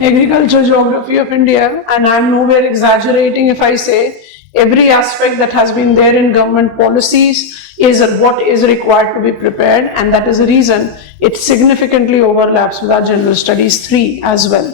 agriculture geography of India, and I'm nowhere exaggerating if I say every aspect that has been there in government policies is what is required to be prepared, and that is the reason it significantly overlaps with our General Studies 3 as well.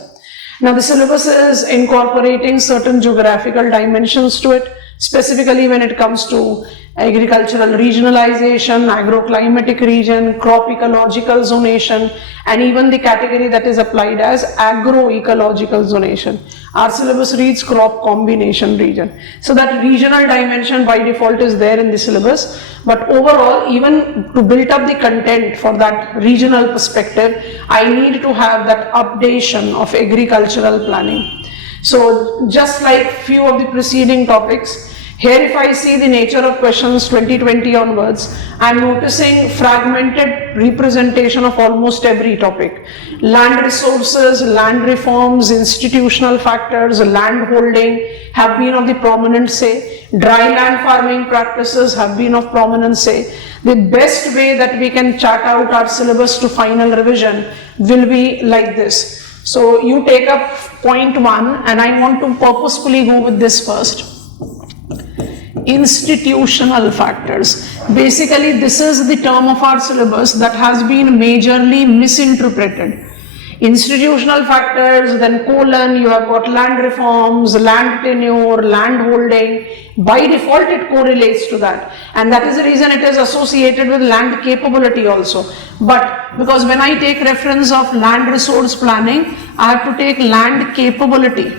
Now the syllabus is incorporating certain geographical dimensions to it, specifically when it comes to agricultural regionalization, agroclimatic region, crop ecological zonation, and even the category that is applied as agroecological zonation. Our syllabus reads crop combination region. So that regional dimension by default is there in the syllabus, but overall, even to build up the content for that regional perspective, I need to have that updation of agricultural planning. So just like few of the preceding topics, here if I see the nature of questions 2020 onwards, I am noticing fragmented representation of almost every topic. Land resources, land reforms, institutional factors, land holding have been of the prominent say. Dry land farming practices have been of prominent say. The best way that we can chart out our syllabus to final revision will be like this. So you take up point 1, and I want to purposefully go with this first. Institutional factors. Basically, this is the term of our syllabus that has been majorly misinterpreted. Institutional factors, then colon, you have got land reforms, land tenure, land holding. By default, it correlates to that. And that is the reason it is associated with land capability also. But because when I take reference of land resource planning, I have to take land capability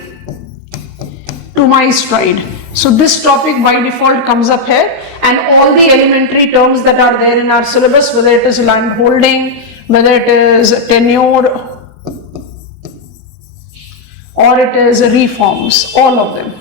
to my stride. So this topic by default comes up here, and all the elementary terms that are there in our syllabus, whether it is land holding, whether it is tenure, or it is reforms, all of them.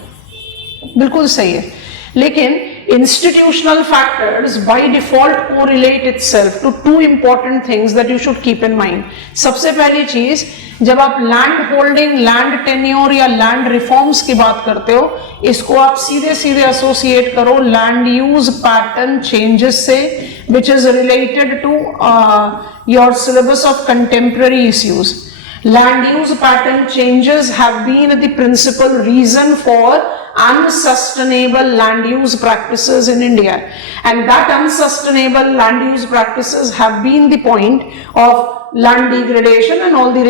बिल्कुल सही है. लेकिन institutional factors by default correlate itself to two important things that you should keep in mind. सबसे पहली चीज, जब आप land holding, land tenure या लैंड रिफॉर्म्स की बात करते हो, इसको आप सीधे सीधे एसोसिएट करो लैंड यूज पैटर्न चेंजेस से, which is related to your syllabus of contemporary issues. Land use pattern changes have been the principal reason for unsustainable land use practices in India, and that unsustainable land use practices have been the point of land degradation and all the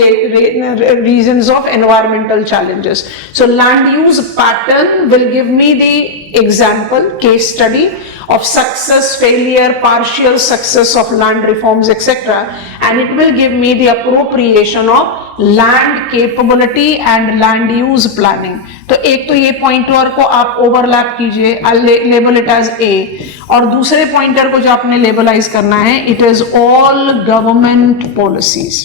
reasons of environmental challenges. So land use pattern will give me the example, case study of success, failure, partial success of land reforms, etc. And it will give me the appropriation of land capability and land use planning. तो एक तो ये pointer को आप overlap कीजिए, label it as a, और दूसरे pointer को जो आपने लेबलाइज करना है, it is all government policies.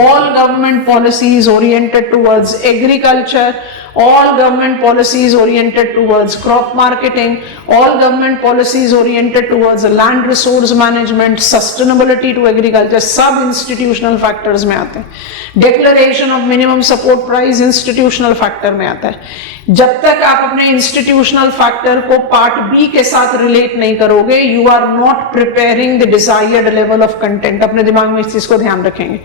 All government policies oriented towards agriculture, all government policies oriented towards crop marketing, all government policies oriented towards land resource management, sustainability to agriculture, सब institutional factors में आते हैं. Declaration of minimum support price institutional factor में आता है. जब तक आप अपने institutional factor को part B के साथ relate नहीं करोगे, you are not preparing the desired level of content. अपने दिमाग में इस चीज को ध्यान रखेंगे.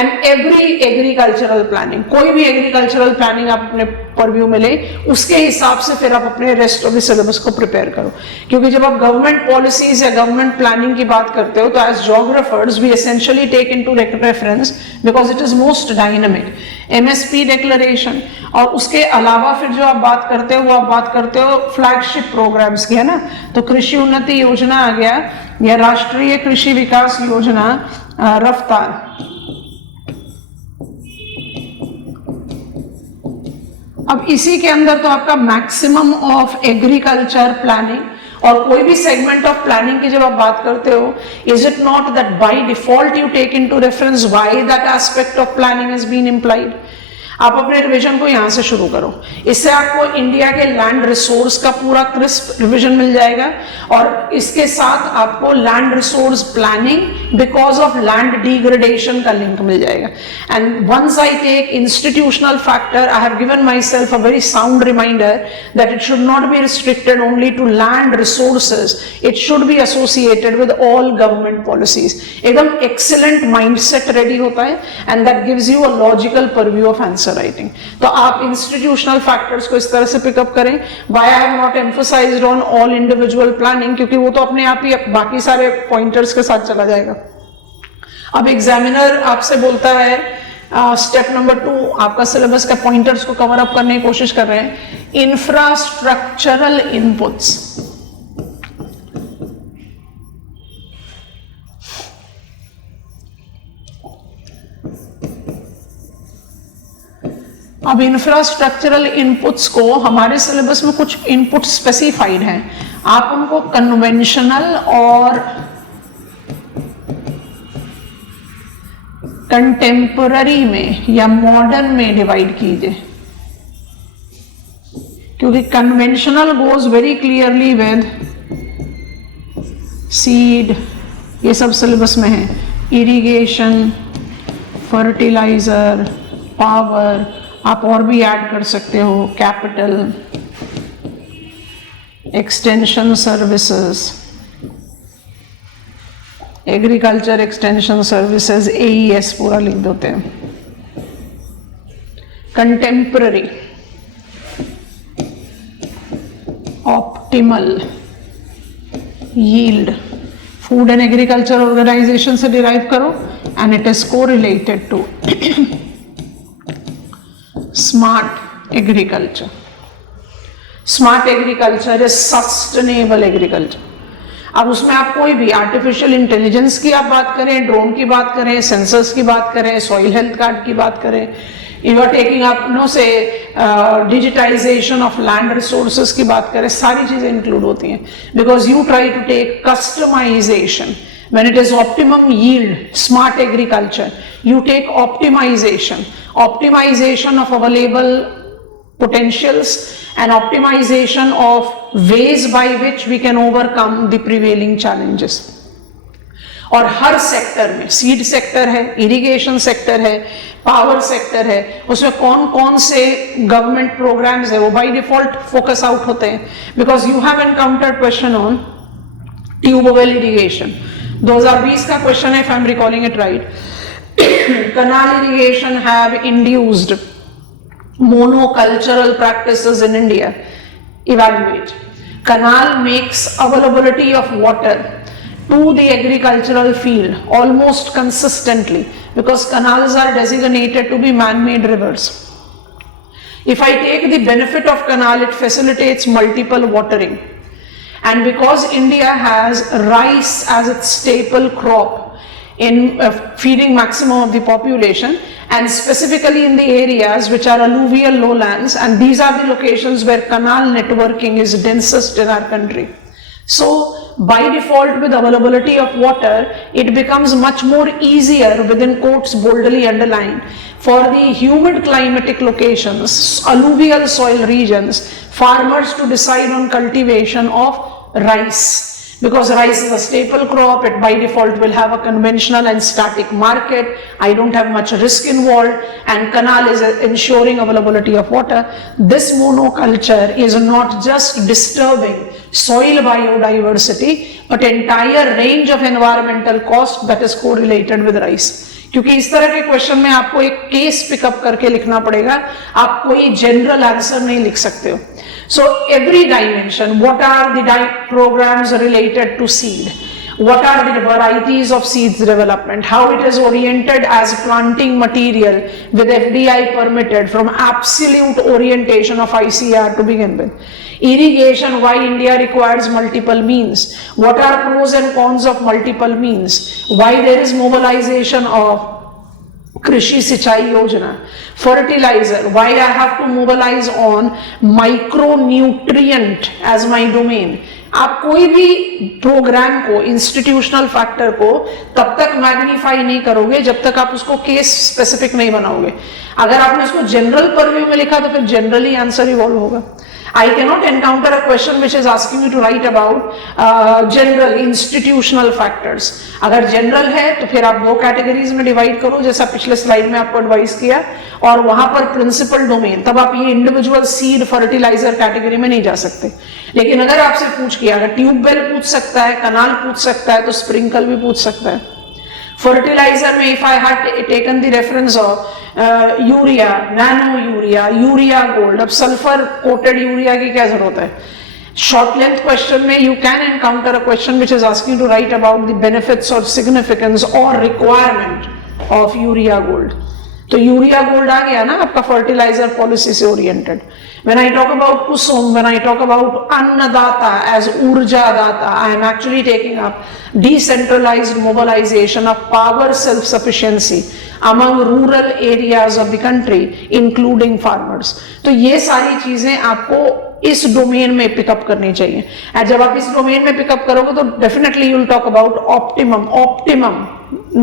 And every agricultural planning, कोई भी agricultural planning आप अपने परव्यू में ले, उसके हिसाब से फिर आप अपने रेस्ट ऑफ द सिलेबस को प्रिपेयर करो. क्योंकि जब आप गवर्नमेंट पॉलिसीज या गवर्नमेंट प्लानिंग की बात करते हो, तो as geographers we essentially take into reference because it is most dynamic MSP declaration, और उसके अलावा फिर जो आप बात करते हो वो आप बात करते हो फ्लैगशिप प्रोग्राम्स की, है ना. तो कृषि उन्नति योजना आ गया, या राष्ट्रीय कृषि विकास योजना, रफ्तार. अब इसी के अंदर तो आपका मैक्सिमम ऑफ एग्रीकल्चर प्लानिंग, और कोई भी सेगमेंट ऑफ प्लानिंग की जब आप बात करते हो, is it not that by default you take into reference why that aspect of planning has been implied. आप अपने रिवीजन को यहां से शुरू करो। इससे आपको इंडिया के लैंड रिसोर्स का पूरा क्रिस्प रिवीजन मिल जाएगा और इसके साथ आपको land resource planning because of land degradation का लिंक मिल जाएगा। And once I take institutional factor, I have given myself a very sound reminder that it should not be restricted only to land resources, it should be associated with all government policies. एकदम excellent mindset ready होता है and that gives you a logical purview of answer writing. तो आप institutional factors को इस तरह से pick up करें। Why I have not emphasised on all individual planning, क्योंकि वो तो अपने आप ही बाकी सारे पॉइंटर्स के साथ चला जाएगा। अब एग्जामिनर आपसे बोलता है स्टेप नंबर 2, आपका सिलेबस का पॉइंटर्स को कवर अप करने की कोशिश कर रहे हैं, इंफ्रास्ट्रक्चरल इनपुट्स। अब इंफ्रास्ट्रक्चरल इनपुट्स को हमारे सिलेबस में कुछ इनपुट स्पेसिफाइड हैं, आप उनको कन्वेंशनल और कंटेम्पररी में या मॉडर्न में डिवाइड कीजिए, क्योंकि conventional goes very clearly with seed, ये सब सिलेबस में है, इरिगेशन, फर्टिलाइजर, पावर, आप और भी ऐड कर सकते हो, capital, extension services, agriculture extension services, AES पूरा लिख देते हैं। Contemporary, optimal yield, food and agriculture organisation से डिराइव करो and it is correlated to smart agriculture. Smart agriculture is sustainable agriculture. अब उसमें आप कोई भी आर्टिफिशियल इंटेलिजेंस की आप बात करें, ड्रोन की बात करें, सेंसर्स की बात करें, सॉइल हेल्थ कार्ड की बात करें, you are taking up no से डिजिटाइजेशन ऑफ लैंड रिसोर्सेज की बात करें, सारी चीजें इंक्लूड होती हैं, because you try to take customisation. When it is optimum yield, smart agriculture, you take optimization of available potentials and optimization of ways by which we can overcome the prevailing challenges. और हर sector में, seed sector है, irrigation sector है, power sector है, उसमें कौन कौन से government programmes है वो बाय डिफॉल्ट फोकस आउट होते हैं, because you have encountered question on tubewell irrigation. 2020 का क्वेश्चन है, if I'm recalling it right, canal irrigation have induced monocultural practices in India. Evaluate. Canal makes availability of water to the agricultural field almost consistently because canals are designated to be man-made rivers. If I take the benefit of canal, it facilitates multiple watering. And because India has rice as its staple crop in feeding maximum of the population, and specifically in the areas which are alluvial lowlands, and these are the locations where canal networking is densest in our country. So by default, with availability of water, it becomes much more easier, within quotes boldly underlined, for the humid climatic locations, alluvial soil regions, farmers to decide on cultivation of rice, because rice is a staple crop. It by default will have a conventional and static market. I don't have much risk involved, and canal is ensuring availability of water. This monoculture is not just disturbing soil biodiversity, but entire range of environmental cost that is correlated with rice. क्योंकि इस तरह के question में आपको एक case pickup करके लिखना पड़ेगा, आप कोई जनरल आंसर नहीं लिख सकते हो। So every dimension, what are the programs related to seed? What are the varieties of seeds development? How it is oriented as planting material with FDI permitted, from absolute orientation of ICR to begin with. Irrigation, why India requires multiple means. What are pros and cons of multiple means? Why there is mobilization of Krishi Sichai Yojana. Fertilizer, why I have to mobilize on micronutrient as my domain. आप कोई भी programme को, institutional factor को तब तक magnify नहीं करोगे जब तक आप उसको केस स्पेसिफिक नहीं बनाओगे। अगर आपने उसको जनरल परव्यू में लिखा तो फिर जनरली आंसर इवॉल्व होगा। I cannot encounter a question which is asking you to write about general institutional factors. अगर जनरल है तो फिर आप दो कैटेगरीज में डिवाइड करो, जैसा पिछले स्लाइड में आपको एडवाइस किया, और वहां पर प्रिंसिपल डोमेन, तब आप ये इंडिविजुअल सीड फर्टिलाइजर कैटेगरी में नहीं जा सकते। लेकिन अगर आपसे पूछ किया, अगर ट्यूबवेल पूछ सकता है, कनाल पूछ सकता है, तो स्प्रिंकल भी पूछ सकता है। फर्टिलाइजर में if I had taken the reference of urea, nano urea, urea gold, अब सल्फर कोटेड यूरिया की क्या जरूरत है? शॉर्ट लेंथ क्वेश्चन में you can encounter a question which is asking to write about the benefits और significance और requirement of urea gold. तो urea gold आ गया ना आपका फर्टिलाइजर पॉलिसी से oriented. When I talk about Kusum, when I talk about Annadata as Urja Data, I am actually taking up decentralized mobilization of power self-sufficiency among rural areas of the country, including farmers. तो ये सारी चीजें आपको इस domain में pickup करनी चाहिए। और जब आप इस डोमेन में पिकअप करोगे तो definitely you will talk about optimum,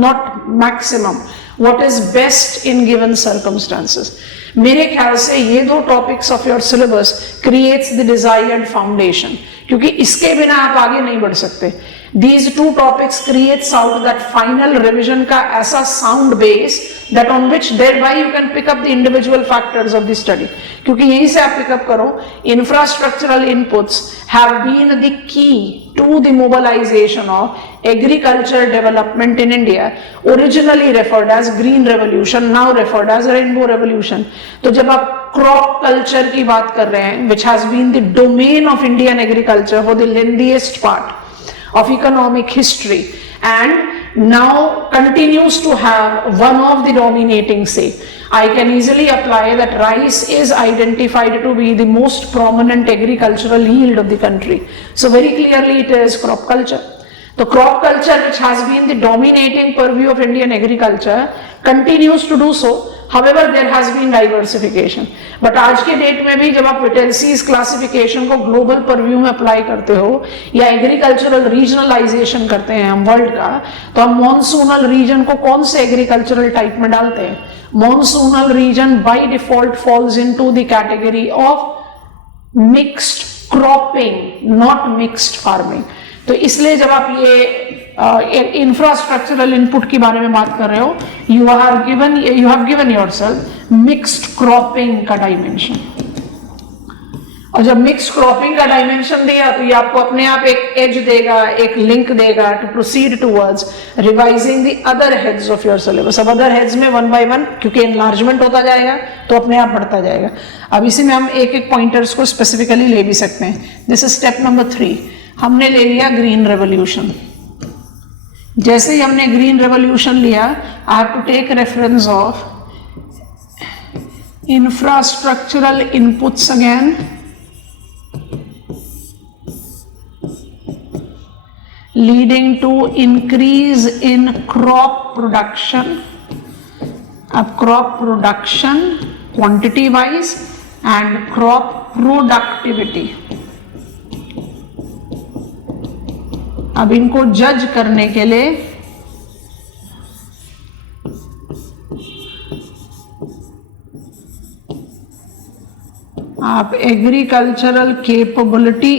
not maximum, what is best in given circumstances. मेरे ख्याल से ये दो topics of your syllabus creates the desired foundation, क्योंकि इसके बिना आप आगे नहीं बढ़ सकते। These two topics creates out that final revision का ऐसा sound base that on which thereby you can pick up the individual factors of the study. क्योंकि यहीं से आप pick up करो, infrastructural inputs have been the key to the mobilization of agriculture development in India, originally referred as Green Revolution, now referred as Rainbow Revolution. तो जब आप crop culture की बात कर रहे हैं, which has been the domain of Indian agriculture for the lengthiest part of economic history and now continues to have one of the dominating say. I can easily apply that rice is identified to be the most prominent agricultural yield of the country. So very clearly it is crop culture. The crop culture, which has been the dominating purview of Indian agriculture, continues to do so. However, there has been diversification. But आज के date में भी जब आप विटेल्सीज classification को global purview में apply करते हो या एग्रीकल्चरल रीजनलाइजेशन करते हैं हम वर्ल्ड का, तो हम मॉनसूनल रीजन को कौन से एग्रीकल्चरल टाइप में डालते हैं? Monsoonal region by default falls into the category of mixed cropping, not mixed farming. तो इसलिए जब आप ये इंफ्रास्ट्रक्चरल इनपुट के बारे में बात कर रहे हो, you have given yourself mixed cropping का डायमेंशन। और जब मिक्स्ड क्रॉपिंग का डायमेंशन दिया तो ये आपको अपने आप एक एज देगा, एक लिंक देगा to proceed towards revising the other heads of your syllabus. अब अदर हेड्स में वन बाय वन, क्योंकि एनलार्जमेंट होता जाएगा तो अपने आप बढ़ता जाएगा। अब इसी में हम एक एक पॉइंटर्स को स्पेसिफिकली ले भी सकते हैं। This is step number 3। हमने ले लिया ग्रीन रेवोल्यूशन। जैसे ही हमने ग्रीन रेवोल्यूशन लिया, I have to take reference of infrastructural inputs again, leading to increase in crop production. अब crop production quantity wise and crop productivity, अब इनको जज करने के लिए आप एग्रीकल्चरल कैपेबिलिटी,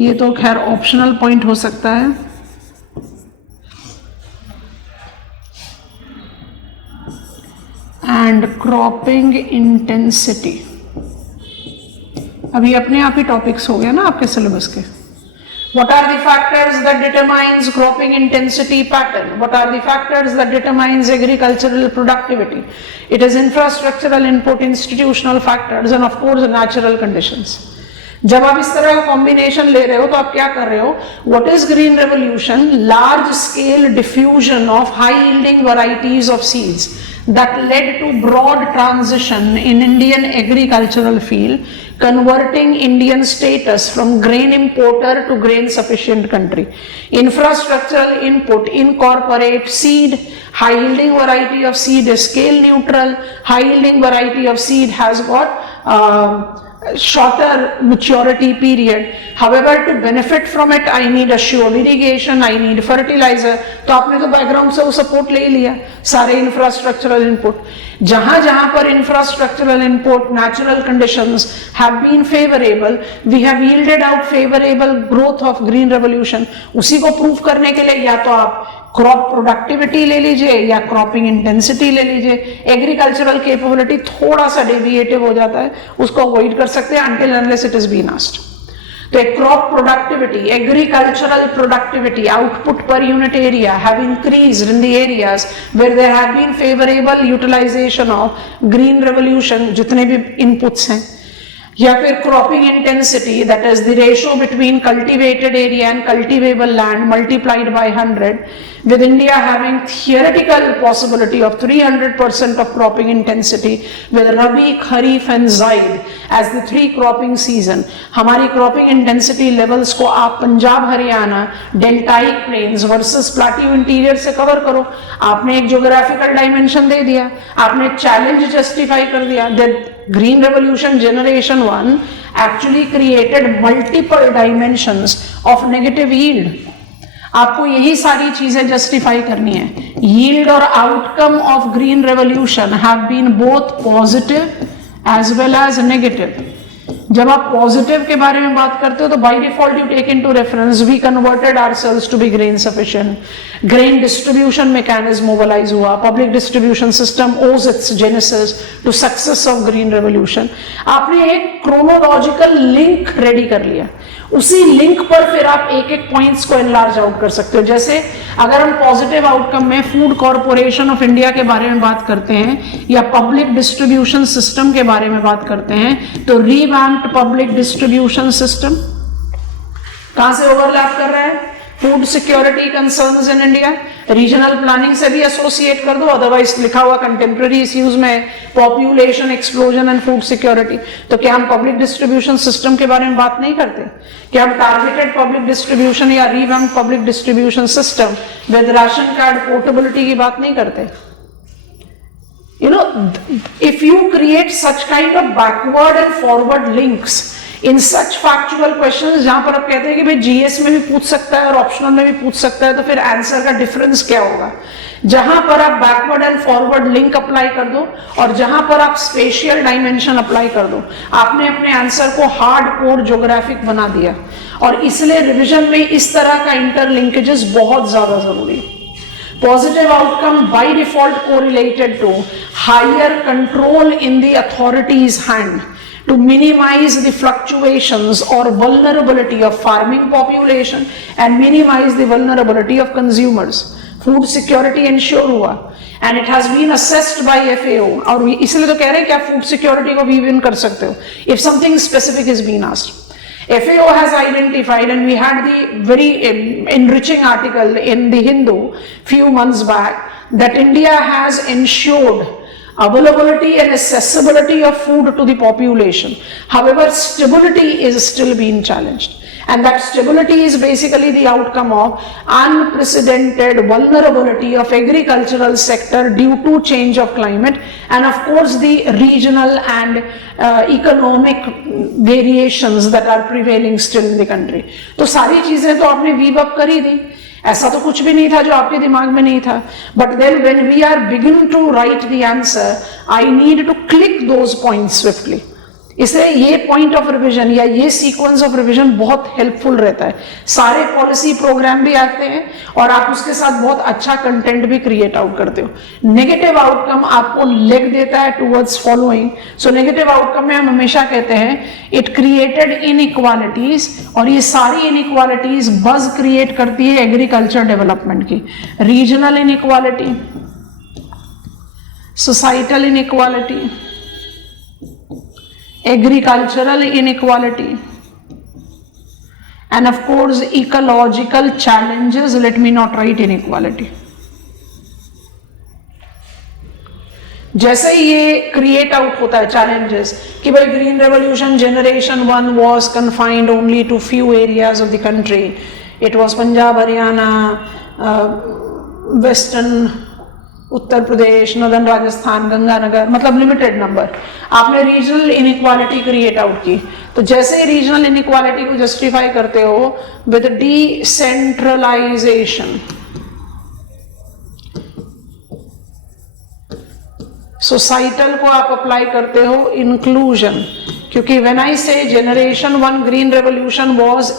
ये तो खैर ऑप्शनल पॉइंट हो सकता है, एंड क्रॉपिंग इंटेंसिटी। अभी अपने आप ही टॉपिक्स हो गया ना आपके सिलेबस के। What are the factors that determines cropping intensity pattern? What are the factors that determines agricultural productivity? It is infrastructural input, institutional factors, and of course natural conditions. जब आप इस तरह का कॉम्बिनेशन ले रहे हो तो आप क्या कर रहे हो? What is green revolution? Large scale diffusion of high yielding varieties of seeds that led to broad transition in Indian agricultural field, converting Indian status from grain importer to grain sufficient country. Infrastructural input incorporate seed. High yielding variety of seed is scale neutral. High yielding variety of seed has got shorter maturity period. However, to benefit from it, I need assured irrigation, I need fertilizer. तो आपने तो background से वो support ले लिया, सारे infrastructural input. जहां जहां पर infrastructural input, natural conditions have been favourable, we have yielded out favourable growth of green revolution. उसी को प्रूव करने के लिए या तो आप क्रॉप प्रोडक्टिविटी ले लीजिए या क्रॉपिंग इंटेंसिटी ले लीजिए. एग्रीकल्चरल कैपेबिलिटी थोड़ा सा डेविएटिव हो जाता है, उसको अवॉइड कर सकते हैं until unless it is been asked. तो crop productivity, agricultural productivity, output per unit area have increased in the areas where there have been favourable utilisation of green revolution, जितने भी इनपुट्स हैं. या फिर cropping intensity, that is the ratio between cultivated area and cultivable land multiplied by 100, with India having theoretical possibility of 300% of cropping intensity with Rabi, Kharif and Zaid as the 3 cropping season. हमारी cropping intensity levels को आप Punjab, Haryana, deltaic plains versus plateau interior से cover करो. आपने एक geographical dimension दे दिया, आपने challenge justify कर दिया. That green revolution generation 1 actually created multiple dimensions of negative yield. आपको यही सारी चीजें जस्टिफाई करनी है. यील्ड और outcome of green revolution have been both positive as well as negative. जब आप पॉजिटिव के बारे में बात करते हो तो by default you take into reference we converted ourselves to be grain sufficient. Grain distribution mechanism mobilise हुआ. Public distribution system owes its genesis to success of green revolution. आपने एक क्रोनोलॉजिकल लिंक रेडी कर लिया. उसी link पर फिर आप एक एक पॉइंट्स को एनलार्ज आउट कर सकते हो. जैसे अगर हम पॉजिटिव आउटकम में फूड कॉर्पोरेशन ऑफ इंडिया के बारे में बात करते हैं या पब्लिक डिस्ट्रीब्यूशन सिस्टम के बारे में बात करते हैं, तो रीवैम्प्ड पब्लिक डिस्ट्रीब्यूशन सिस्टम कहां से ओवरलैप कर रहा है? Food security concerns in India. Regional planning से भी एसोसिएट कर दो, अदरवाइज लिखा हुआ कंटेम्प्रेरी इश्यूज में population explosion and food security. तो क्या हम पब्लिक डिस्ट्रीब्यूशन सिस्टम के बारे में बात नहीं करते? क्या हम टारगेटेड पब्लिक डिस्ट्रीब्यूशन या revamped public distribution system with ration card portability की बात नहीं करते? You know, if you create such kind of backward and forward links in such factual questions, जहां पर आप कहते हैं कि भाई जीएस में भी पूछ सकता है और ऑप्शनल में भी पूछ सकता है, तो फिर आंसर का डिफरेंस क्या होगा? जहां पर आप backward and forward link apply कर दो और जहां पर आप स्पेशियल डायमेंशन अप्लाई कर दो, आपने अपने आंसर को हार्ड कोर ज्योग्राफिक बना दिया. और इसलिए रिविजन में इस तरह का इंटरलिंकेजेस बहुत ज्यादा जरूरी है. Positive outcome by default correlated to higher control in the authority's hand to minimize the fluctuations or vulnerability of farming population and minimize the vulnerability of consumers. Food security ensure हुआ and it has been assessed by FAO. और इसलिए तो कह रहे हैं कि आप food security को weave in कर सकते हो if something specific is being asked. FAO has identified, and we had the very enriching article in the Hindu few months back, that India has ensured availability and accessibility of food to the population. However, stability is still being challenged. And that stability is basically the outcome of unprecedented vulnerability of agricultural sector due to change of climate, and of course the regional and economic variations that are prevailing still in the country. तो सारी चीजें तो आपने weave up कर ही दी. ऐसा तो कुछ भी नहीं था जो आपके दिमाग में नहीं था. But then when we are beginning to write the answer, I need to click those points swiftly. इसलिए ये पॉइंट ऑफ रिवीजन या ये सीक्वेंस ऑफ रिवीजन बहुत हेल्पफुल रहता है. सारे पॉलिसी प्रोग्राम भी आते हैं और आप उसके साथ बहुत अच्छा कंटेंट भी क्रिएट आउट करते हो. नेगेटिव आउटकम आपको लेग देता है towards following. So negative outcome में हम हमेशा कहते हैं इट क्रिएटेड इनइक्वालिटीज, और ये सारी इनइक्वालिटीज बज क्रिएट करती है एग्रीकल्चर डेवलपमेंट की. Regional inequality, societal inequality, agricultural inequality, and of course ecological challenges. Let me not write inequality. जैसे ये क्रिएट आउट होता है चैलेंजेस कि भाई green revolution generation 1 was confined only to few areas of the country. It was Punjab, Haryana, western Uttar Pradesh, northern Rajasthan, Ganganagar, मतलब limited number. आपने regional inequality create out की, तो जैसे ही रीजनल इनइक्वालिटी को जस्टिफाई करते हो विद डिसेंट्रलाइजेशन, सोसाइटल को आप अप्लाई करते हो इंक्लूजन, क्योंकि व्हेन आई से generation 1 green revolution was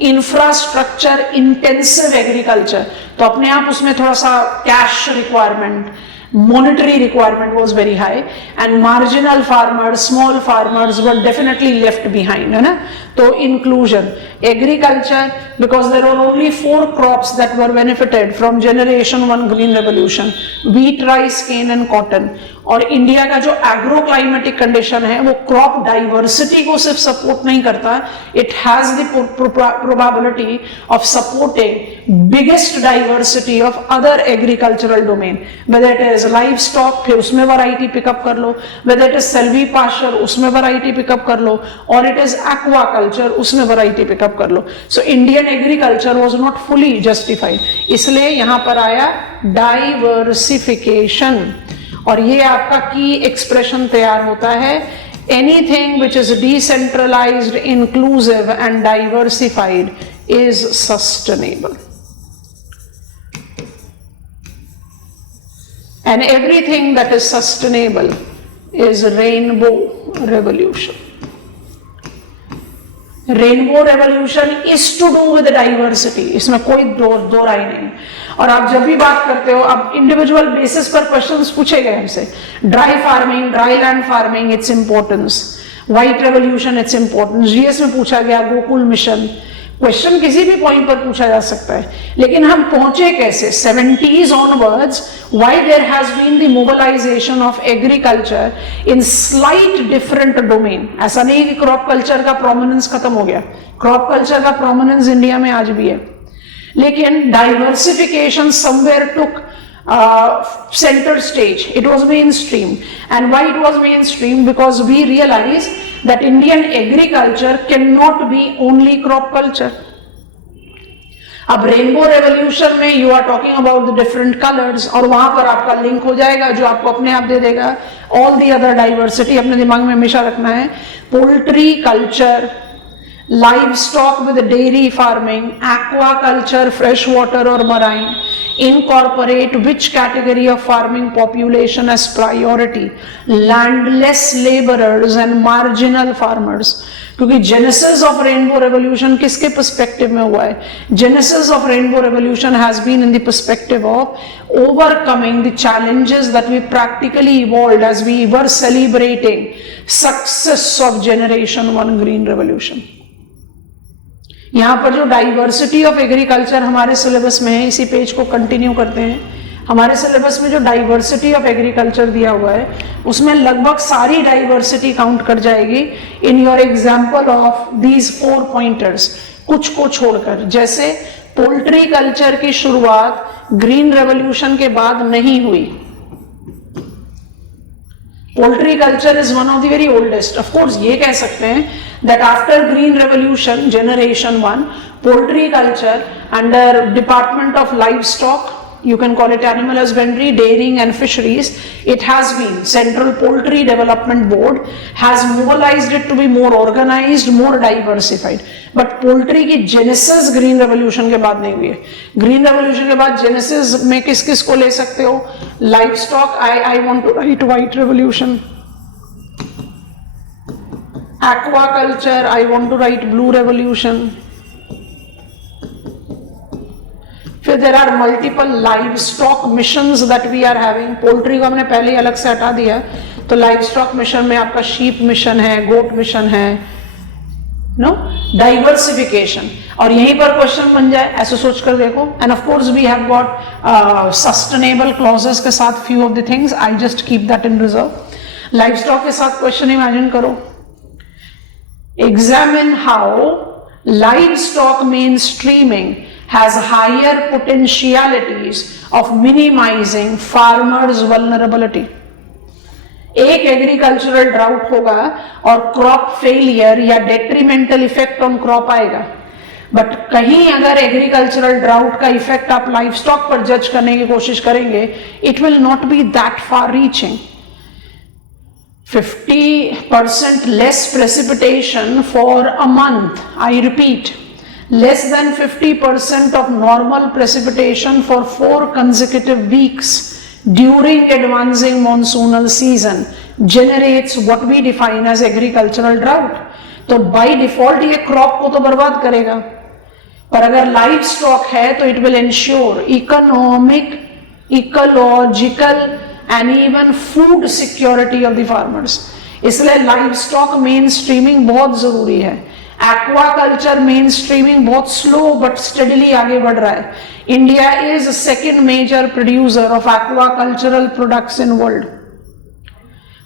infrastructure intensive agriculture, तो अपने आप उसमें थोड़ा सा cash requirement, monetary requirement was very high and marginal farmers, small farmers were definitely left behind, है ना। तो inclusion, agriculture, because there were only 4 crops that were benefited from generation 1 green revolution, wheat, rice, cane and cotton। और India का जो agro climatic condition है वो crop diversity को सिर्फ सपोर्ट नहीं करता, it has the probability of supporting biggest diversity of other agricultural domain, whether it is livestock, फिर उसमें वैरायटी पिकअप कर लो, whether it is silvi pasture, उसमें वैरायटी पिकअप कर लो, और इट इज एक्वा कल्चर, उसमें वैरायटी पिकअप कर लो। So Indian agriculture was not fully justified, इसलिए यहां पर आया डाइवर्सिफिकेशन, और ये आपका की एक्सप्रेशन तैयार होता है, anything which is decentralised, inclusive and diversified is sustainable, and everything that is sustainable is rainbow revolution. Rainbow revolution is to do with diversity, इसमें कोई दो राय नहीं। और आप जब भी बात करते हो, अब इंडिविजुअल बेसिस पर क्वेश्चंस पूछे गए हमसे, dry farming, dry land farming, its importance, white revolution, its importance, GS में पूछा गया, गोकुल मिशन, क्वेश्चन किसी भी पॉइंट पर पूछा जा सकता है, लेकिन हम पहुंचे कैसे 70s onwards, why there has been the mobilisation of agriculture in slight different domain. ऐसा नहीं कि क्रॉप कल्चर का प्रोमिनेंस खत्म हो गया, क्रॉप कल्चर का प्रोमिनेंस इंडिया में आज भी है, लेकिन diversification somewhere took center stage, it was mainstream. And why it was mainstream? Because we realized that Indian agriculture cannot be only crop culture. अब रेनबो रेवोल्यूशन में you are talking about the different colours, और वहां पर आपका link हो जाएगा जो आपको अपने आप दे देगा ऑल दी अदर डाइवर्सिटी। अपने दिमाग में हमेशा रखना है poultry culture, live stock with dairy farming, aqua culture, fresh water और marine, incorporate which category of farming population as priority, landless laborers and marginal farmers। क्योंकि genesis of rainbow revolution किसके perspective में हुआ है? Genesis of rainbow revolution has been in the perspective of overcoming the challenges that we practically evolved as we were celebrating success of generation 1 green revolution। यहाँ पर जो diversity of agriculture हमारे syllabus में है, इसी पेज को continue करते हैं। हमारे सिलेबस में जो डाइवर्सिटी ऑफ एग्रीकल्चर दिया हुआ है उसमें लगभग सारी डाइवर्सिटी काउंट कर जाएगी in your example of these 4 pointers, कुछ को छोड़कर। जैसे पोल्ट्री कल्चर की शुरुआत ग्रीन रेवोल्यूशन के बाद नहीं हुई, poultry culture is one of the very oldest. Of course ये कह सकते हैं that after green revolution generation 1 poultry culture under department of livestock, you can call it animal husbandry, dairying and fisheries, it has been central poultry development board has mobilized it to be more organized, more diversified, but poultry की genesis green revolution के बाद नहीं हुई है। green revolution के बाद genesis में किस किस को ले सकते हो? livestock, I want to write white revolution, aquaculture, I want to write blue revolution, फिर there are multiple livestock missions that we are having। Poultry को हमने पहले ही अलग से हटा दिया, तो livestock mission में आपका sheep mission है, goat mission है, नो डाइवर्सिफिकेशन। और यहीं पर क्वेश्चन बन जाए, ऐसे सोच कर देखो। And of course we have got sustainable clauses के साथ few of the things, I just keep that in reserve. Livestock के साथ क्वेश्चन इमेजिन करो, examine how livestock mainstreaming has higher potentialities of minimizing farmers' vulnerability। एक agricultural drought होगा और crop failure या detrimental effect on crop आएगा, but कहीं अगर एग्रीकल्चरल ड्राउट का इफेक्ट आप लाइफ स्टॉक पर जज करने की कोशिश करेंगे, it will not be that far reaching. 50% less precipitation for a month, I repeat, less than 50% of normal precipitation for 4 consecutive weeks during advancing monsoonal season generates what we define as agricultural drought. तो by default ये crop को तो बर्बाद करेगा, पर अगर life stock है तो it will ensure economic, ecological and even food security of the farmers. इसलिए लाइफ स्टॉक मेन स्ट्रीमिंग बहुत जरूरी है. एक्वाकल्चर मेन स्ट्रीमिंग बहुत स्लो बट स्टडीली आगे बढ़ रहा है. India is second major producer of aquacultural products in world.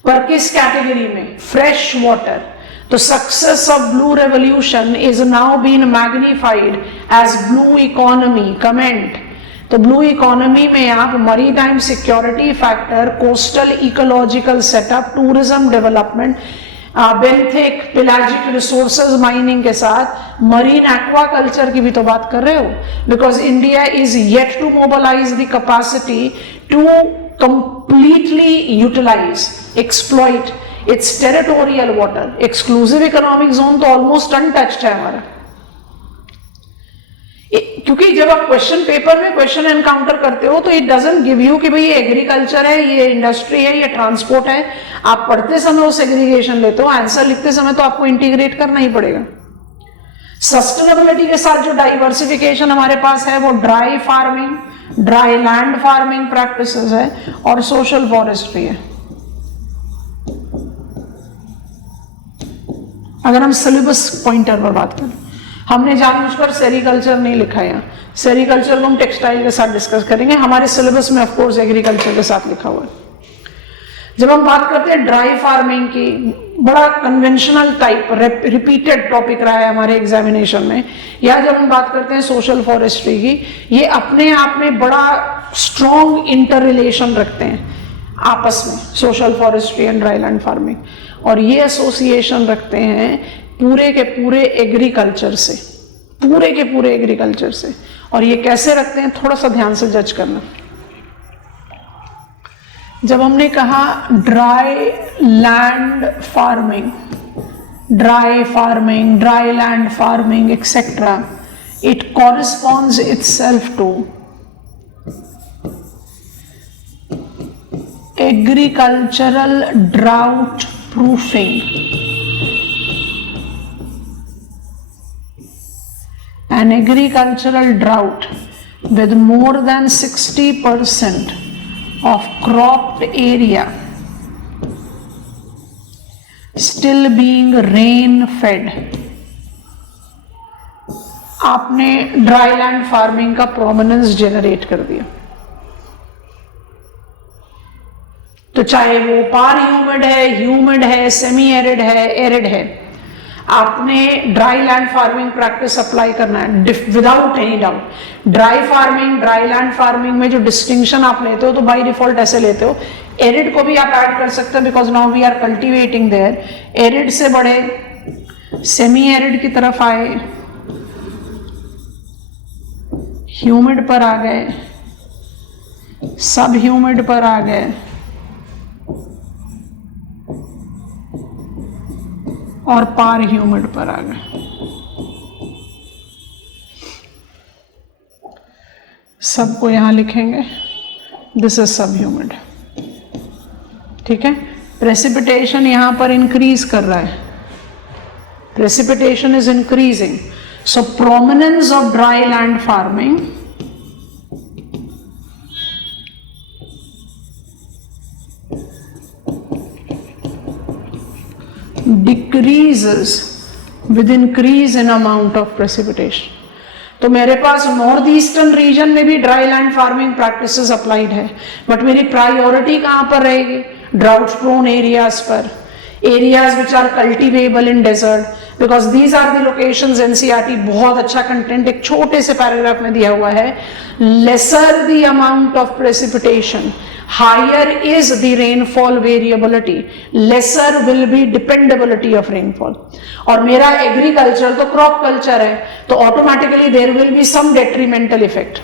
पर किस कैटेगरी में? Fresh water. तो success of blue revolution is now been magnified as blue economy. Comment. तो ब्लू इकोनॉमी में आप maritime security factor, coastal ecological setup, tourism development, benthic pelagic resources mining के साथ marine aquaculture की भी तो बात कर रहे हो. Because India is yet to mobilise the capacity to completely utilise, exploit its territorial water. Exclusive economic zone तो ऑलमोस्ट अनटच्ड है हमारा. क्योंकि जब आप क्वेश्चन पेपर में क्वेश्चन एनकाउंटर करते हो तो इट डजंट गिव यू कि भाई ये एग्रीकल्चर है, ये इंडस्ट्री है, ये ट्रांसपोर्ट है. आप पढ़ते समय वो सेग्रीगेशन लेते हो, आंसर लिखते समय तो आपको इंटीग्रेट करना ही पड़ेगा. सस्टेनेबिलिटी के साथ जो डाइवर्सिफिकेशन हमारे पास है वो dry farming, dry land farming practices है और सोशल फॉरेस्ट्री है. अगर हम सिलेबस पॉइंटर पर बात करें, हमने जानबूझकर सेरिकल्चर नहीं लिखा है. सेरिकल्चर को हम टेक्सटाइल के साथ डिस्कस करेंगे. हमारे सिलेबस में ऑफ कोर्स एग्रीकल्चर के साथ लिखा हुआ है. जब हम बात करते हैं ड्राई फार्मिंग की, बड़ा कन्वेंशनल टाइप रिपीटेड टॉपिक रहा है हमारे एग्जामिनेशन में. या जब हम बात करते हैं सोशल फॉरेस्ट्री की, ये अपने आप में बड़ा स्ट्रॉन्ग इंटर रिलेशन रखते हैं आपस में, social forestry and dry land farming. और ये एसोसिएशन रखते हैं पूरे के पूरे एग्रीकल्चर से, पूरे के पूरे एग्रीकल्चर से. और ये कैसे रखते हैं थोड़ा सा ध्यान से जज करना. जब हमने कहा dry land farming, dry land farming etcetera, it corresponds itself to agricultural drought proofing. An agricultural drought with more than 60% of cropped area still being rain fed. आपने ड्राई लैंड फार्मिंग का प्रोमिनेंस जनरेट कर दिया. तो चाहे वो पार humid है, semi arid है, arid है, आपने dry land farming practice apply करना है without any doubt. Dry land farming में जो डिस्टिंक्शन आप लेते हो तो बाय डिफॉल्ट ऐसे लेते हो. एरिड को भी आप ऐड कर सकते हो because now we are cultivating there. Arid से बढ़े, सेमी एरिड की तरफ आए, ह्यूमिड पर आ गए, सब ह्यूमिड पर आ गए और पार ह्यूमिड पर आ गए. सबको यहां लिखेंगे, दिस इज सब ह्यूमिड. ठीक है. प्रेसिपिटेशन यहां पर इंक्रीज कर रहा है, precipitation is increasing. So prominence of dry land farming decreases with increase in amount of precipitation. तो मेरे पास नॉर्थ ईस्टर्न रीजन में भी dry land farming practices applied है, बट मेरी प्रायोरिटी कहां पर रहेगी? ड्राउट प्रोन एरियाज पर, areas which are cultivable in desert, because these are the locations. NCERT बहुत अच्छा कंटेंट एक छोटे से पैराग्राफ में दिया हुआ है. Lesser the amount of precipitation, higher is the rainfall variability, lesser will be dependability of rainfall. और मेरा एग्रीकल्चर तो क्रॉप कल्चर है, तो automatically there will be some detrimental effect.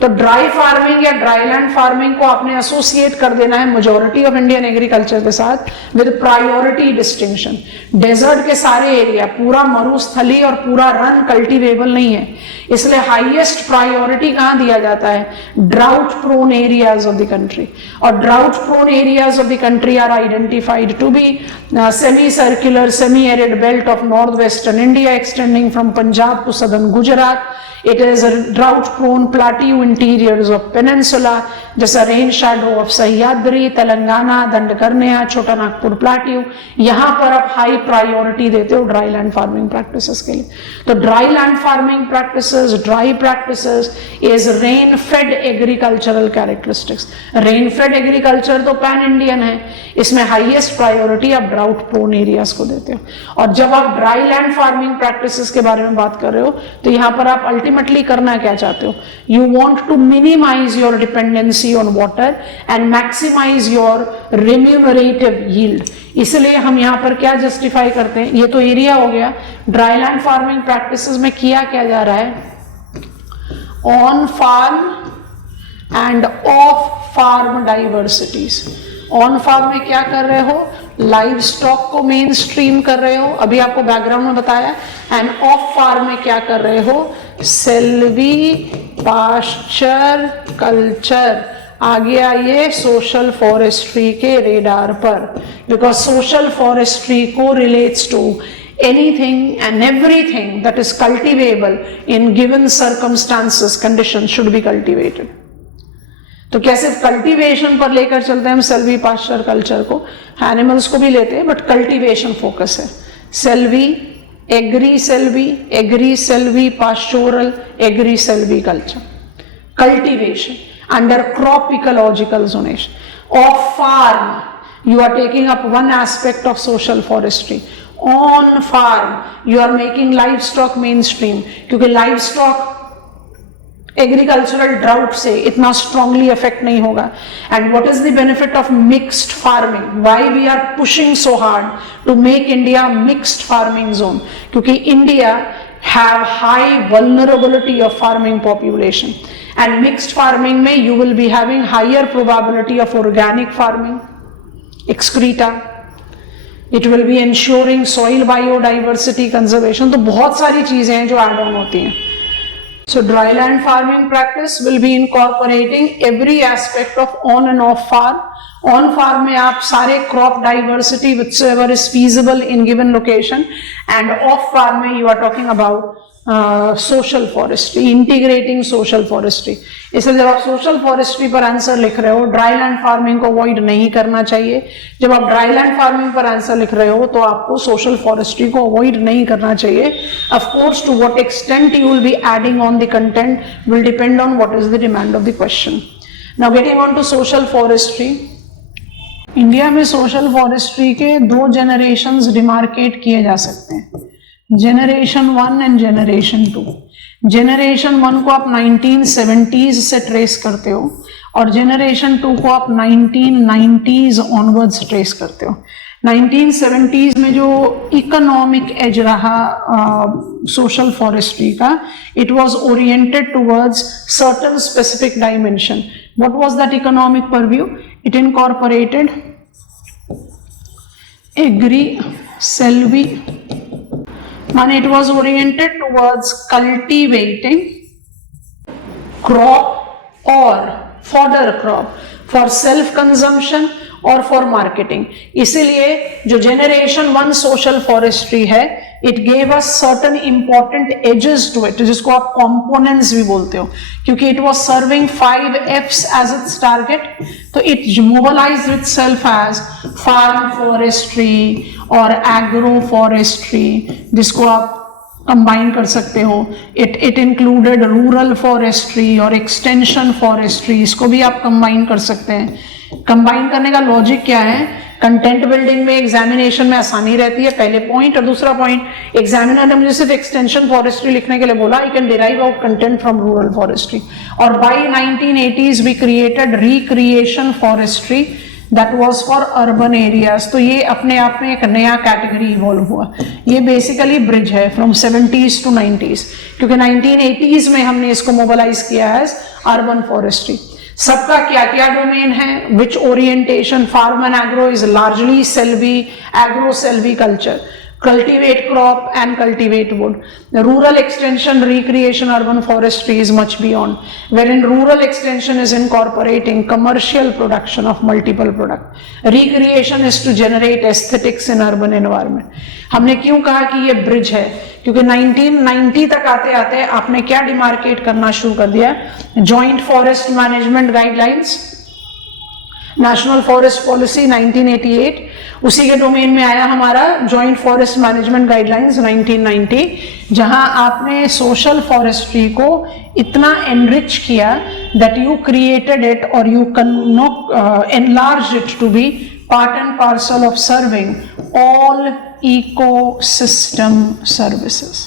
तो ड्राई फार्मिंग या ड्राईलैंड फार्मिंग को आपने एसोसिएट कर देना है मेजॉरिटी ऑफ इंडियन एग्रीकल्चर के साथ विद प्रायोरिटी डिस्टिंक्शन. डेजर्ट के सारे एरिया, पूरा मरुस्थली और पूरा रन कल्टीवेबल नहीं है, इसलिए हाईएस्ट प्रायोरिटी कहां दिया जाता है? Drought prone areas of the country. और drought prone areas of the country are identified to be semi circular semi arid belt of north western India extending from Punjab to southern Gujarat. It is a drought-prone plateau interiors of peninsula, जैसा rain shadow of Sahyadri, Telangana, Dandakaranya, Chota Nagpur plateau. यहाँ पर आप high priority देते हो dry land farming practices के लिए. तो dry land farming practices, dry practices is rain fade agricultural characteristics. Rain fade agriculture तो पैन इंडियन है, इसमें हाईएस्ट प्रायोरिटी आप ड्राउट प्रोन एरियाज को देते हो. और जब आप ड्राई लैंड फार्मिंग प्रैक्टिसेस के बारे में बात कर रहे हो तो यहाँ पर आप अल्टीमेटली करना क्या चाहते हो? You want to minimise your dependency on water and maximize your remunerative yield. इसलिए हम यहां पर क्या जस्टिफाई करते हैं? ये तो एरिया हो गया. ड्राई लैंड फार्मिंग प्रैक्टिसेस में किया क्या जा रहा है? On farm and off farm diversities. On farm में क्या कर रहे हो? लाइव स्टॉक को मेन स्ट्रीम कर रहे हो, अभी आपको बैकग्राउंड में बताया. एंड ऑफ फार्म में क्या कर रहे हो? Silvi pasture culture. आगे आइए सोशल फॉरेस्ट्री के रेडार पर, बिकॉज सोशल फॉरेस्ट्री को relates to anything and everything that is cultivable in given circumstances, conditions should be cultivated. तो क्या सिर्फ कल्टीवेशन पर लेकर चलते हैं हम सेल्वी पास्चर कल्चर को? एनिमल्स को भी लेते हैं, बट कल्टीवेशन फोकस है. Silvi, agri silvi pastoral, agri silviculture. Cultivation under crop ecological zonation. Off farm, you are taking up one aspect of social forestry. On farm, you are making livestock mainstream, क्योंकि livestock agricultural drought से इतना strongly affect नहीं होगा. And what is the benefit of mixed farming? Why we are pushing so hard to make India mixed farming zone? क्योंकि India have high vulnerability of farming population. And mixed farming में you will be having higher probability of organic farming, excreta. It will be insuring soil biodiversity conservation. तो बहुत सारी चीजें हैं जो add on होती हैं. So dry land farming practice will be incorporating every aspect of on and off farm. On farm में आप सारे crop diversity whichever is feasible in given location, and off farm में you are talking about social forestry, integrating social forestry. इसलिए जब आप social forestry पर answer लिख रहे हो, dry land farming को अवॉइड नहीं करना चाहिए. जब आप dry land farming पर आंसर लिख रहे हो तो आपको social forestry को अवॉइड नहीं करना चाहिए. Of course, to what extent you will be adding on the content will depend on what is the demand of the question. Now getting on to social forestry. India में social forestry के दो generations demarcate किए जा सकते हैं, generation 1 and generation 2. Generation 1 को आप 1970s से ट्रेस करते हो और जनरेशन 2 को आप 1990s ऑनवर्ड्स ट्रेस करते हो. 1970s में जो इकोनॉमिक एज रहा सोशल फॉरेस्ट्री का, it was oriented towards certain specific dimension. What was that economic purview? It incorporated agri silvi, and it was oriented towards cultivating crop or fodder crop for self consumption और for marketing. इसीलिए जो generation 1 social forestry है, it gave us certain important edges to it, जिसको आप components भी बोलते हो, क्योंकि it was serving 5 F's as its target. तो it mobilised itself as farm forestry और एग्रो फॉरेस्ट्री, जिसको आप कंबाइन कर सकते हो. इट इंक्लूडेड रूरल फॉरेस्ट्री और एक्सटेंशन फॉरेस्ट्री, इसको भी आप कंबाइन कर सकते हैं. कंबाइन करने का लॉजिक क्या है? कंटेंट बिल्डिंग में एग्जामिनेशन में आसानी रहती है, पहले पॉइंट। और दूसरा पॉइंट, एग्जामिनर ने मुझे सिर्फ एक्सटेंशन फॉरेस्ट्री लिखने के लिए बोला, I can derive out content from rural forestry. और by 1980s we created recreation forestry that was for urban areas. तो ये अपने आप में एक नया कैटेगरी इवॉल्व हुआ। ये बेसिकली ब्रिज है फ्रॉम 70s to 90s, क्योंकि 1980s में हमने इसको मोबिलाइज किया है अर्बन फॉरेस्ट्री। सबका क्या क्या डोमेन है, which orientation, farm and agro is largely silvi, agro silviculture, cultivate crop and cultivate wood. The rural extension, recreation, urban forestry is much beyond, wherein rural extension is incorporating commercial production of multiple product. Recreation is to generate aesthetics in urban environment. हमने क्यों कहा कि ये bridge है, क्योंकि 1990 तक आते आते आपने क्या डिमार्केट करना शुरू कर दिया, joint forest management guidelines, national forest policy 1988, उसी के डोमेन में आया हमारा जॉइंट फॉरेस्ट मैनेजमेंट गाइडलाइंस 1990, जहां आपने सोशल फॉरेस्ट्री को इतना एनरिच किया दैट यू क्रिएटेड इट और you enlarge it to be part and parcel of serving all ecosystem services.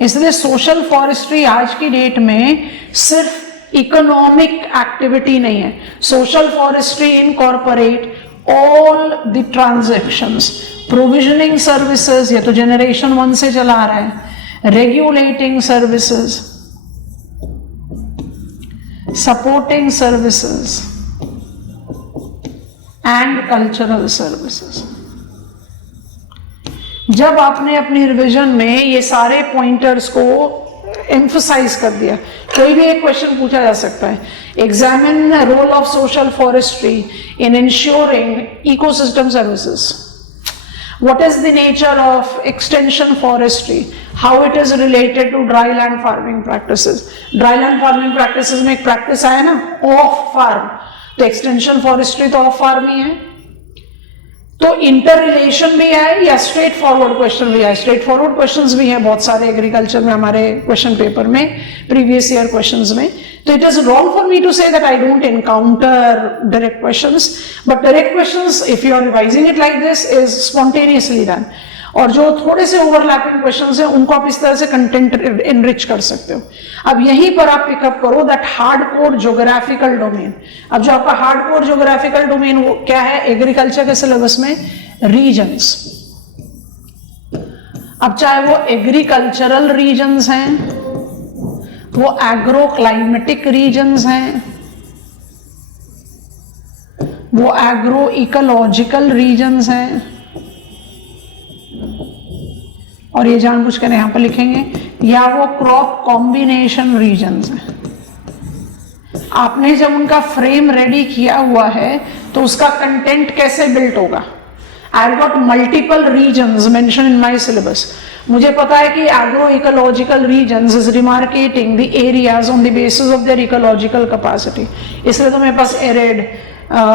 इसलिए सोशल फॉरेस्ट्री आज की डेट में सिर्फ इकोनॉमिक एक्टिविटी नहीं है, social forestry incorporate all the transactions, provisioning services, ये तो जनरेशन 1 से चला आ रहा है, regulating services, supporting services and cultural services. जब आपने अपनी रिवीजन में ये सारे पॉइंटर्स को एम्फसाइज कर दिया, कोई भी एक क्वेश्चन पूछा जा सकता है, examine role of social forestry in ensuring ecosystem services, what is the nature of extension forestry, how it is related to dry land farming practices. Dry land farming practices में एक प्रैक्टिस आया ना, off farm, तो extension forestry तो off farm ही है। तो inter relation भी है या स्ट्रेट फॉरवर्ड क्वेश्चन भी है, स्ट्रेट फॉरवर्ड क्वेश्चंस भी हैं बहुत सारे एग्रीकल्चर में, हमारे क्वेश्चन पेपर में, प्रीवियस ईयर क्वेश्चंस में। तो it is wrong for me to say that I don't encounter direct questions, but direct questions if you are revising it like this is spontaneously done. और जो थोड़े से overlapping questions हैं उनको आप इस तरह से कंटेंट एनरिच कर सकते हो। अब यहीं पर आप पिकअप करो दैट हार्डकोर ज्योग्राफिकल डोमेन। अब जो आपका हार्डकोर ज्योग्राफिकल डोमेन वो क्या है एग्रीकल्चर के सिलेबस में, रीजन्स। अब चाहे वो एग्रीकल्चरल रीजन्स हैं, वो एग्रो क्लाइमेटिक रीजन्स हैं, वो एग्रो इकोलॉजिकल रीजन्स हैं, और ये जानबूझकर यहां पर लिखेंगे, या वो क्रॉप कॉम्बिनेशन रीजन्स हैं। आपने जब उनका फ्रेम रेडी किया हुआ है तो उसका कंटेंट कैसे बिल्ट होगा। I got multiple regions mention in my syllabus. मुझे पता है कि agro ecological regions is remarketing the areas on the basis of their ecological capacity, इसलिए तो मेरे पास एरिड,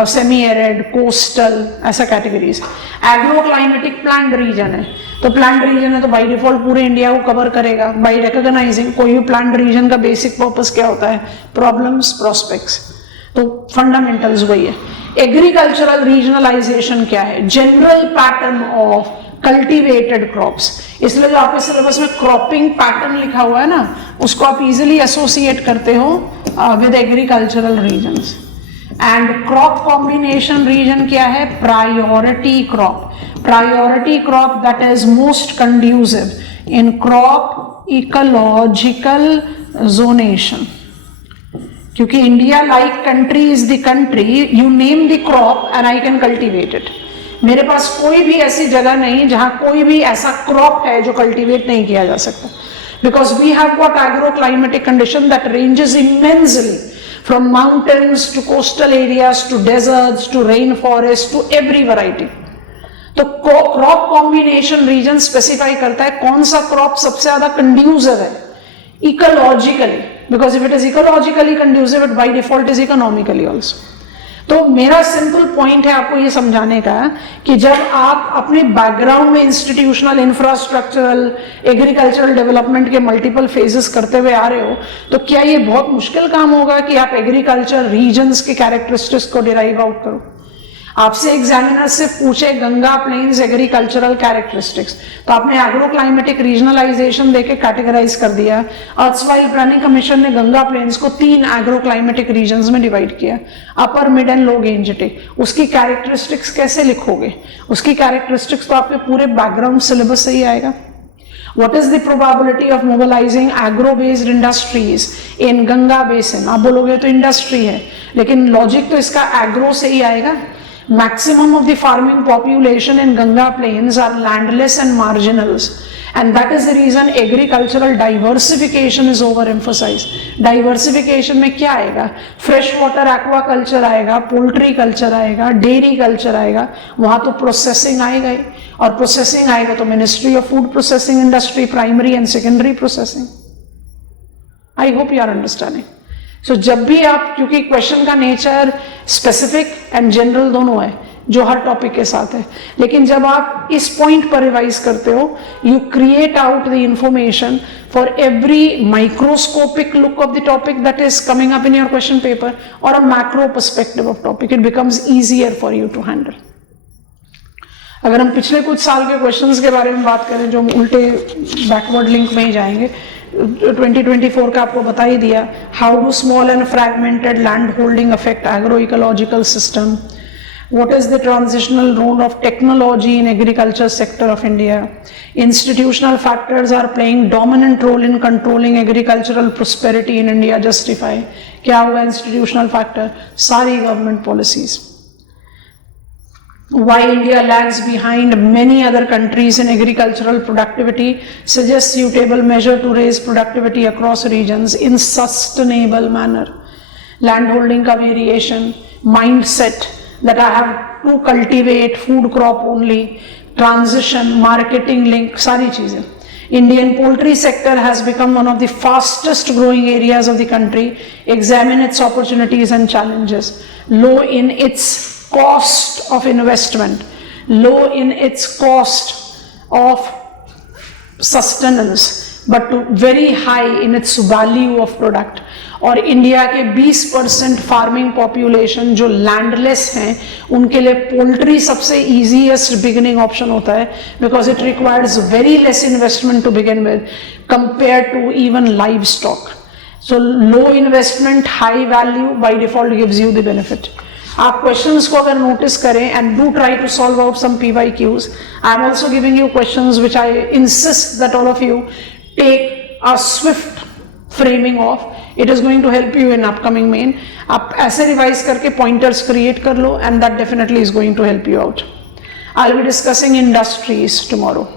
सेमी एरिड, कोस्टल, ऐसा categories. Agro climatic plant region है, तो प्लांट रीजन है तो बाय डिफॉल्ट पूरे इंडिया को कवर करेगा। बाय रिकॉग्नाइजिंग कोई भी प्लांट रीजन का बेसिक पर्पस क्या होता है, प्रॉब्लम्स, प्रोस्पेक्ट्स, तो फंडामेंटल्स वही है। एग्रीकल्चरल रीजनलाइजेशन क्या है, general pattern of cultivated crops, इसलिए जो आपके सिलेबस में क्रॉपिंग पैटर्न लिखा हुआ है ना, उसको आप इजिली एसोसिएट करते हो with agricultural regions. And crop combination region क्या है, priority crop, priority crop that is most conducive in crop ecological zonation. क्योंकि India like country is the country, you name the crop and I can cultivate it. मेरे पास कोई भी ऐसी जगह नहीं जहां कोई भी ऐसा क्रॉप है जो कल्टीवेट नहीं किया जा सकता, because we have got agro climatic condition that ranges immensely from mountains to coastal areas to deserts to rainforest to every variety। तो क्रॉप कॉम्बिनेशन रीजन स्पेसिफाई करता है कौन सा क्रॉप सबसे ज्यादा कंड्यूसिव है ecologically, because if it is ecologically conducive it by default is economically also. तो मेरा सिंपल पॉइंट है आपको ये समझाने का कि जब आप अपने बैकग्राउंड में इंस्टीट्यूशनल, इंफ्रास्ट्रक्चरल, एग्रीकल्चरल डेवलपमेंट के मल्टीपल फेजेस करते हुए आ रहे हो, तो क्या ये बहुत मुश्किल काम होगा कि आप एग्रीकल्चर रीजन्स के कैरेक्टरिस्टिक्स को डिराइव आउट करो? आपसे एग्जामिनर से पूछे गंगा प्लेन्स एग्रीकल्चरल कैरेक्टरिस्टिक्स, तो आपने एग्रो क्लाइमेटिक रीजनलाइजेशन देके कैटेगराइज कर दिया। अर्थवाइल प्लानिंग कमीशन ने गंगा प्लेन्स को 3 एग्रो क्लाइमेटिक रीजन्स में डिवाइड किया, अपर, मिड एंड लो गेंजेटिक। उसकी कैरेक्टरिस्टिक्स कैसे लिखोगे? उसकी कैरेक्टरिस्टिक्स तो आपके पूरे बैकग्राउंड सिलेबस से ही आएगा। What is the probability of mobilizing agro-based industries in Ganga basin? आप बोलोगे तो इंडस्ट्री है, लेकिन लॉजिक तो इसका एग्रो से ही आएगा। Maximum of the farming population in Ganga plains are landless and marginals, and that is the reason agricultural diversification is overemphasized. Diversification में क्या आएगा? Fresh water aquaculture आएगा, poultry culture आएगा, dairy culture आएगा, वहाँ तो processing आएगा ही, और processing आएगा तो Ministry of Food Processing Industry, primary and secondary processing. I hope you are understanding. So जब भी आप, क्योंकि क्वेश्चन का नेचर स्पेसिफिक एंड जनरल दोनों है, जो हर टॉपिक के साथ है, लेकिन जब आप इस पॉइंट पर रिवाइज करते हो, you create out the information for every microscopic look of the topic that is coming up in your question paper, और a macro perspective of topic. It becomes easier for you to handle. अगर हम पिछले कुछ साल के questions के बारे में बात करें, जो हम उल्टे बैकवर्ड लिंक में ही जाएंगे, 2024 का आपको बता ही दिया। How do small and fragmented land holding affect agro ecological system? What is the transitional role of technology in agriculture sector of India? Institutional factors are playing dominant role in controlling agricultural prosperity in India. Justify. क्या होगा institutional factor? सारी government policies. Why India lags behind many other countries in agricultural productivity? Suggest suitable measure to raise productivity across regions in sustainable manner. Landholding का variation, mindset that I have to cultivate food crop only, transition, marketing link, सारी चीजें. Indian poultry sector has become one of the fastest growing areas of the country. Examine its opportunities and challenges. Low in its cost of investment, low in its cost of sustenance, but very high in its value of product. और India के 20% farming population जो landless हैं, उनके लिए poultry सबसे easiest beginning option होता है, because it requires very less investment to begin with compare to even livestock. So low investment, high value, by default gives you the benefit. आप क्वेश्चंस को अगर नोटिस करें and do try to solve out some PYQs. I am also giving you questions which I insist that all of you take a swift framing of. It is going to help you in upcoming main. आप ऐसे revise करके pointers create कर लो, and that definitely is going to help you out. I will be discussing industries tomorrow.